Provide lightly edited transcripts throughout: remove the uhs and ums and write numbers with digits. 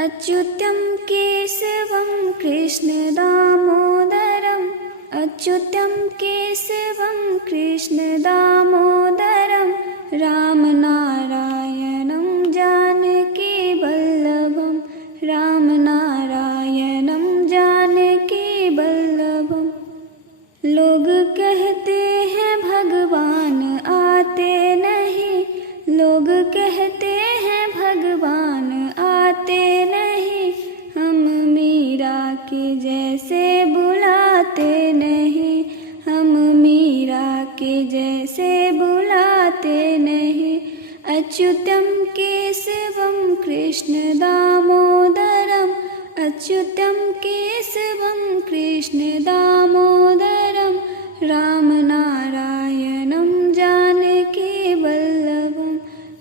अच्युतं केशवं कृष्णदामोदरम् अच्युतं केशवं कृष्णदामोदरं रामनारायणं जानकीवल्लभं रामनारायणं जानकीवल्लभं। लोग कहते हैं भगवान आते नहीं, लोग कहते हैं भगवान आते नहीं, हम मीरा के जैसे बुलाते नहीं, हम मीरा के जैसे बुलाते नहीं। अच्युतं केशवं कृष्णदामोदरम् अच्युतं केशवं कृष्णदामोदरं रामनारायणं जानकीवल्लभं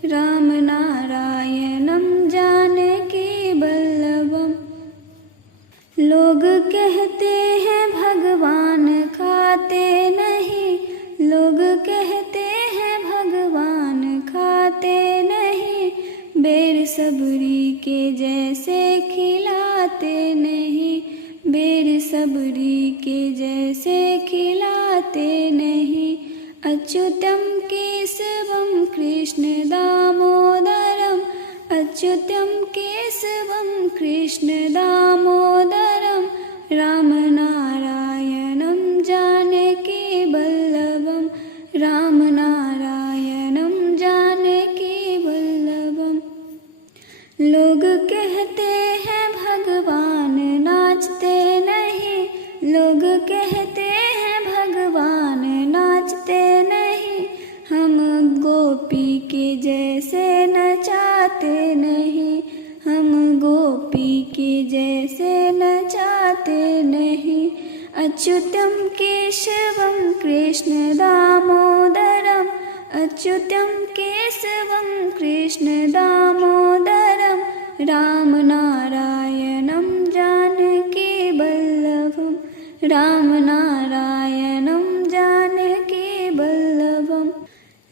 रामनारायणं जानकीवल्लभम्। लोग कहते हैं भगवान खाते नहीं, लोग कहते हैं भगवान खाते नहीं, बेर सबरी के जैसे खिलाते नहीं, बेर सबरी के जैसे खिलाते नहीं। अच्युतं केशवं कृष्णदामोदरम् अच्युतं केशवं कृष्णदामोदरं रामनारायणं जानकीवल्लभं रामनारायणं जानकीवल्लभम्। लोग कहते हैं भगवान नाचते नहीं, लोग कहते हैं भगवान नाचते नहीं, हम गोपी के जैसे नचाते नहीं, हम गोपी के जैसे नचाते नहीं। अच्युतं केशवं कृष्णदामोदरम् अच्युतं केशवं कृष्णदामोदरं रामनारायणं जानकीवल्लभं रामनारायणं जानकीवल्लभं।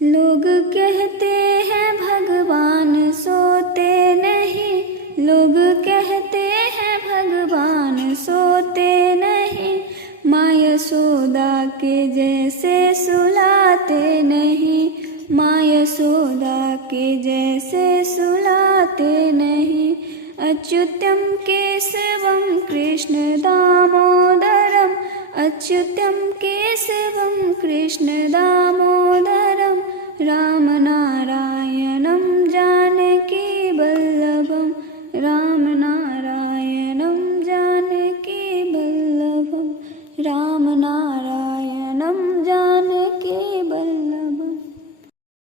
लोग कहते हैं भगवान सोते नहीं, लोग कहते हैं भगवान सोते नहीं, माँ यशोदा के जैसे सुलाते नहीं, माँ यशोदा के जैसे सुलाते नहीं। अच्युतं केशवं कृष्णदामोदरम् अच्युतं केशवं कृष्णदामोदरं रामनारायणं जानकीवल्लभं रामनारायणं जानकीवल्लभं रामनारायणं